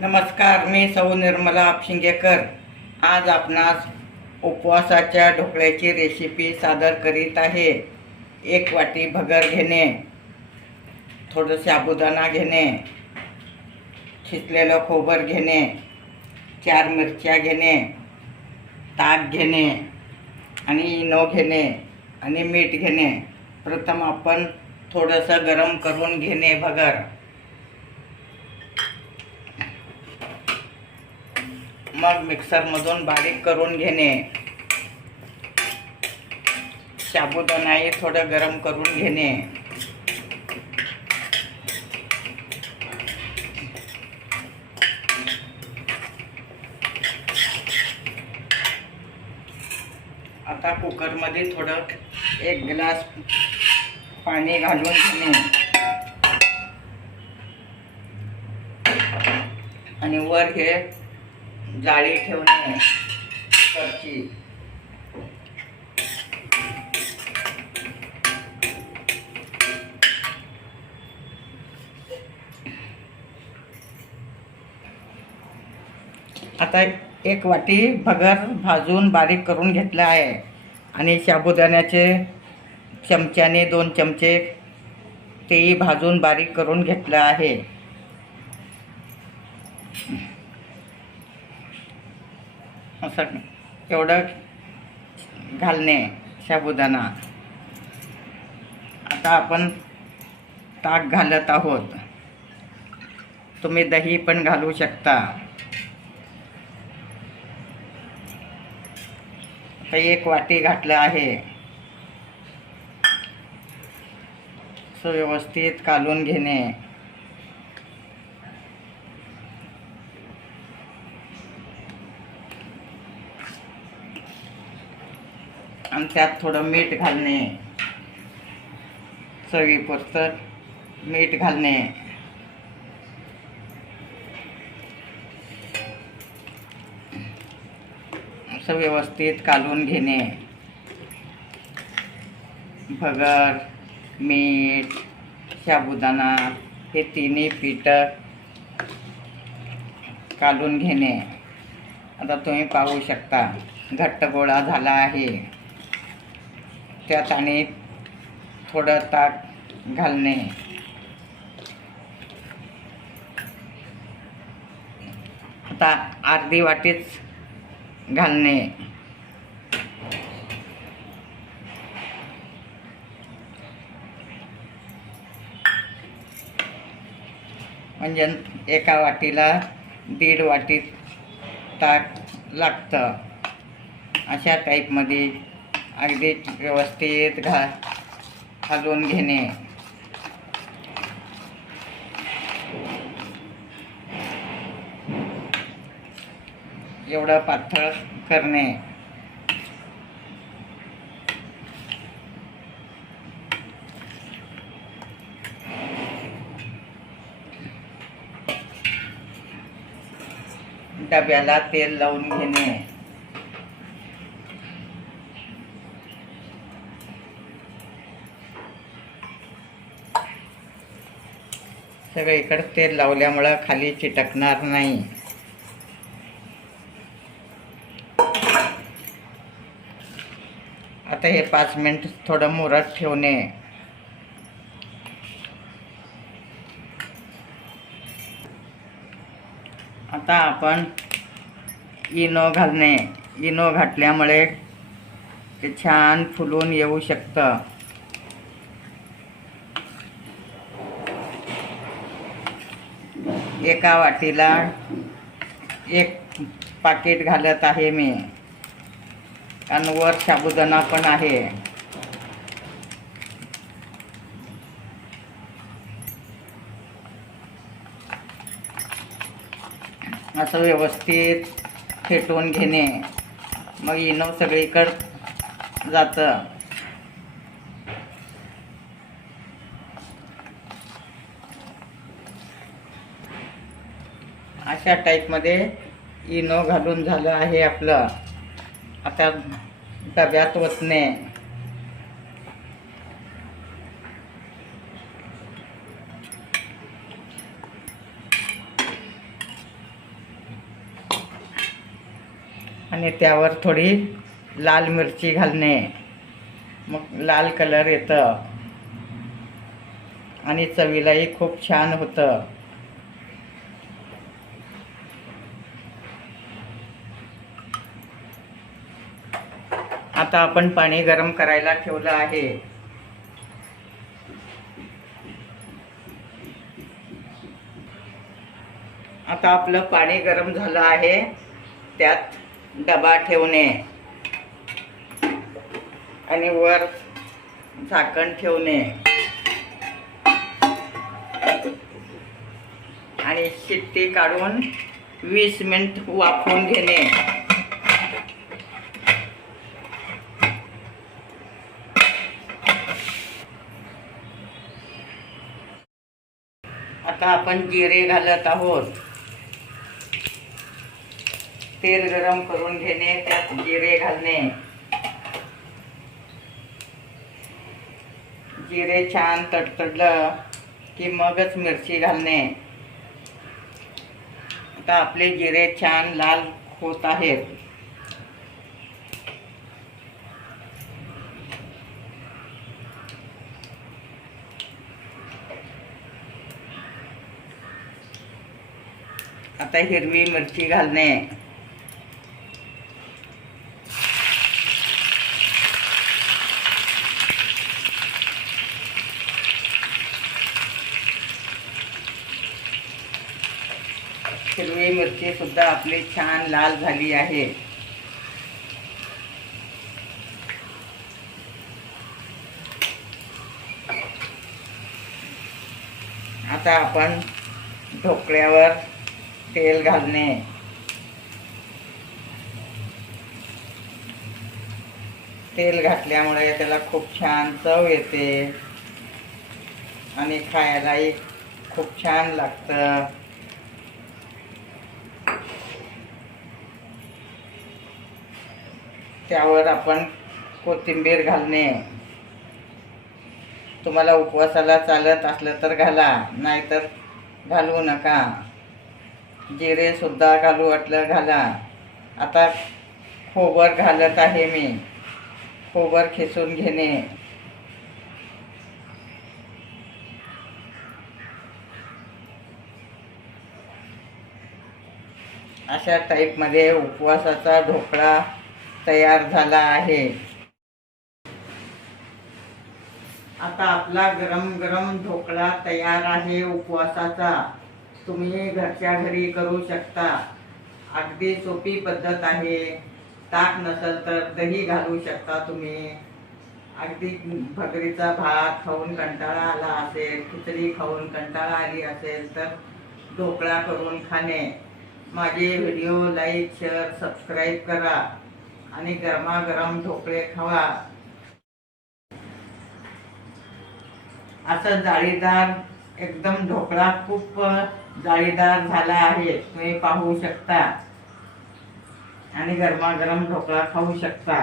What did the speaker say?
नमस्कार, मी सौ निर्मला आपशिंगेकर आज आपणास उपवासाच्या ढोकळ्याची रेसिपी सादर करीत आहे। 1 वाटी भगर घेणे, थोडं साबुदाणा घेणे, खिसलेलं खोबर घेणे, 4 मिरच्या घेणे, ताक घेणे आणि इनो घेणे आणि मीठ घेणे। प्रथम आपण थोडंसं गरम करून घेणे भगर, मग मिक्सरमधून बारीक करून घेणे। साबुदाणाही थोडं गरम करून घेणे। आता कुकरमध्ये थोडं 1 ग्लास पाणी घालून घेणे आणि वर हे जाळी ठेवणे कुकरची। आता 1 वाटी भगर भाजून बारीक करून घेतला आहे आणि साबुदाण्याचे चमच्याने 2 चमचे तेही भाजून बारीक करून घेतलं आहे। असं एवढं घालणे साबुदाणा। आता आपण ताक घालत आहोत, तुम्ही दही पण घालू शकता। आता 1 वाटी घातलं आहे, व्यवस्थित कालून घेणे। आणि त्यात थोडं मीठ घालणे, चवीपुरतं मीठ घालणे। असं व्यवस्थित कालून घेणे। भगर, मीठ, साबुदाणा हे तिन्ही पीठं कालून घेणे। आता तुम्ही पाहू शकता घट्ट गोळा झाला आहे। त्यात आणि थोडं ताक घालणे। आता अर्धी वाटीच घालणे। म्हणजे एका वाटीला 1.5 वाटी ताक लागतं। अशा टाईपमध्ये अगदी व्यवस्थित घालून घेणे। एवढं पातळ करणे। डब्याला तेल लावून घेणे। सगळीकडे तेल लावल्यामुळं खाली चिटकणार नाही। आता हे 5 मिनिट थोडं मुरत ठेवणे। आता आपण इनो घालणे। इनो घातल्यामुळे ते छान फुलून येऊ शकतं। एका वाटीला 1 पाकीट घालत आहे मी, आणि वर साबुदाणा पण आहे। असं व्यवस्थित फेटून घेणे, मग इनो सगळीकडे जातं। अशा टाईपमध्ये इनो घालून झालं आहे आपलं। आता डब्यात ओतणे। आणि त्यावर थोडी लाल मिरची घालणे, मग लाल कलर येतं आणि चवीलाही खूप छान होतं. आता आपण पाणी गरम करायला ठेवलं आहे. आता आपलं पाणी गरम झालं आहे. त्यात डबा ठेवणे आणि वर झाकण ठेवणे आणि शिट्टी काढून 20 मिनिट वाफवून घेणे. आता आपण जिरे घालत आहोत. तेल गरम करून घेणे, त्यात जिरे घालणे. जिरे छान तडतडलं की मगच मिरची घालणे. आता आपले जिरे छान लाल होत आहेत. आता हिरवी मिरची घालणे. हिरवी मिरची सुद्धा आपली छान लाल झाली आहे. आता आपण ढोकळ्यावर तेल घालणे. तेल घातल्यामुळे त्याला खूप छान चव येते आणि खायलाही खूप छान लागतं. त्यावर आपण कोथिंबीर घालणे. तुम्हाला उपवासाला चालत असलं तर घाला, नाहीतर घालू नका. जिरे सुद्धा घालू वाटलं घाला. आता खोबर घालत आहे मी. खोबर खिसून घेणे. अशा टाईपमध्ये उपवासाचा ढोकळा तयार झाला आहे. आता आपला गरम गरम ढोकळा तयार आहे उपवासाचा. तुम्ही घरच्या घरी करू शकता. अगदी सोपी पद्धत आहे. ताक नसेल तर दही घालू शकता तुम्ही. अगदी भगरीचा भात खाऊन कंटाळा आला असेल, खिचडी खाऊन कंटाळा आली असेल तर ढोकळा करून खाणे. माझे व्हिडिओ लाईक, शेअर, सबस्क्राईब करा आणि गरमागरम ढोकळे खावा. असं जाळीदार एकदम ढोकळा खूप जाळीदार झाला आहे, तुम्ही पाहू शकता आणि गरमागरम ढोकळा खाऊ शकता.